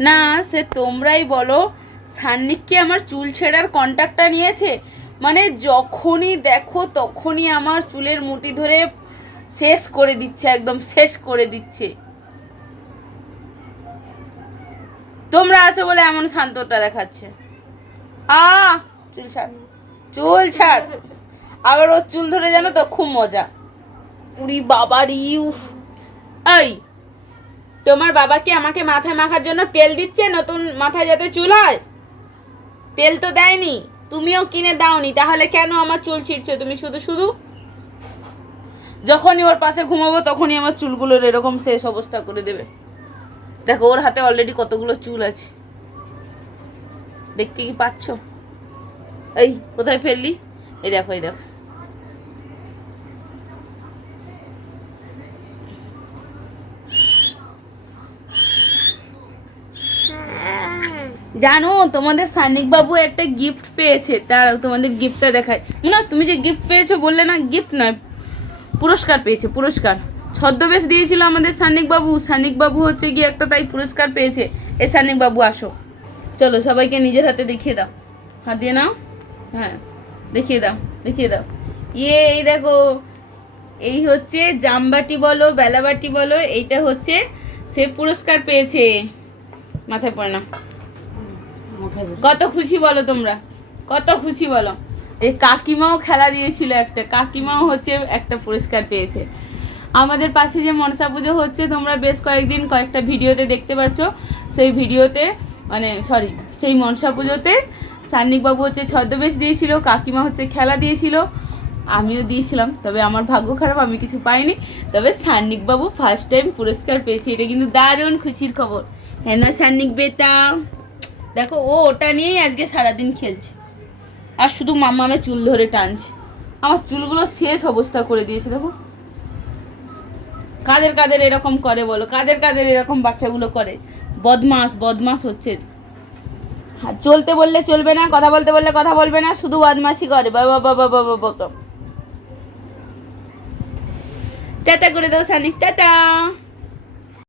না, সে তোমরাই বলো। সান্নিক কি আমার চুল ছেঁড়ার কন্ট্যাক্টটা নিয়েছে? মানে যখনই দেখো, তখনই আমার চুলের মুঠি ধরে শেষ করে দিচ্ছে, একদম শেষ করে দিচ্ছে। তোমরা আছো বলে এমন শান্তটা দেখাচ্ছে। আ, চুল ছাড় চুল ছাড়। আবার ওর চুল ধরে জানো তো, খুব মজা। উড়ি বাবারি, উফ। এই তোমার বাবা কি আমাকে মাথায় মাখার জন্য তেল দিচ্ছে? নতুন মাথায় যাতে চুল হয়? তেল তো দেয়নি। তুমিও কিনে দাওনি। তাহলে কেন আমার চুল ছিঁড়ছো? তুমি শুধু শুধু? যখনই ওর পাশে ঘুমাবো, তখনই আমার চুলগুলোর এরকম শেষ অবস্থা করে দেবে। দেখো, ওর হাতে অলরেডি কতগুলো চুল আছে। দেখতে কি পাচ্ছ? এই, কোথায় ফেললি? এই দেখো এই দেখো। জানো, তোমাদের সানিক বাবু একটা গিফট পেয়েছে। তার, তোমাদের গিফটটা দেখায় না, তুমি যে গিফট পেয়েছ বললে না গিফট নয়, পুরস্কার পেয়েছে, পুরস্কার। ছদ্মবেশ দিয়েছিল আমাদের সানিক বাবু সানিক বাবু হচ্ছে গিয়ে একটা তাই পুরস্কার পেয়েছে। এ সানিক বাবু আসো। চলো, সবাইকে নিজের হাতে দেখিয়ে দাও। হাত দিয়ে নাও। হ্যাঁ দেখিয়ে দাও দেখিয়ে দাও। ইয়ে এই দেখো, এই হচ্ছে জামবাটি বলো, বেলাবাটি বলো, এইটা হচ্ছে সে পুরস্কার পেয়েছে। মাথায় পড়ে না। কত খুশি বলো তোমরা? কত খুশি বলো? এই কাকিমাও খেলা দিয়েছিল একটা। কাকিমাও হচ্ছে একটা পুরস্কার পেয়েছে। আমাদের পাশে যে মনসা পুজো হচ্ছে, তোমরা বেশ কয়েকদিন কয়েকটা ভিডিওতে দেখতে পাচ্ছ। সেই ভিডিওতে মানে সরি সেই মনসা পুজোতে সান্নিকবাবু হচ্ছে ছদ্মবেশ দিয়েছিল, কাকিমা হচ্ছে খেলা দিয়েছিল। আমিও দিয়েছিলাম, তবে আমার ভাগ্য খারাপ, আমি কিছু পাইনি। তবে সান্নিকবাবু ফার্স্ট টাইম পুরস্কার পেয়েছে, এটা কিন্তু দারুণ খুশির খবর। হ্যাঁ না, সান্নিক বেটা? দেখো, ও ওটা নিয়েই আজকে সারাদিন খেলছে। আর শুধু মামামে চুল ধরে টানছে। আমার চুলগুলো শেষ অবস্থা করে দিয়েছে, দেখো। কাদের কাদের এরকম করে বলো? কাদের কাদের এরকম বাচ্চাগুলো করে? বদমাস বদমাস হচ্ছে। চলতে বললে চলবে না, কথা বলতে বললে কথা বলবে না, শুধু বদমাসি করে। বাবা বাবা বাবা বাবা টাটা করে দাও, সানিক। টাটা!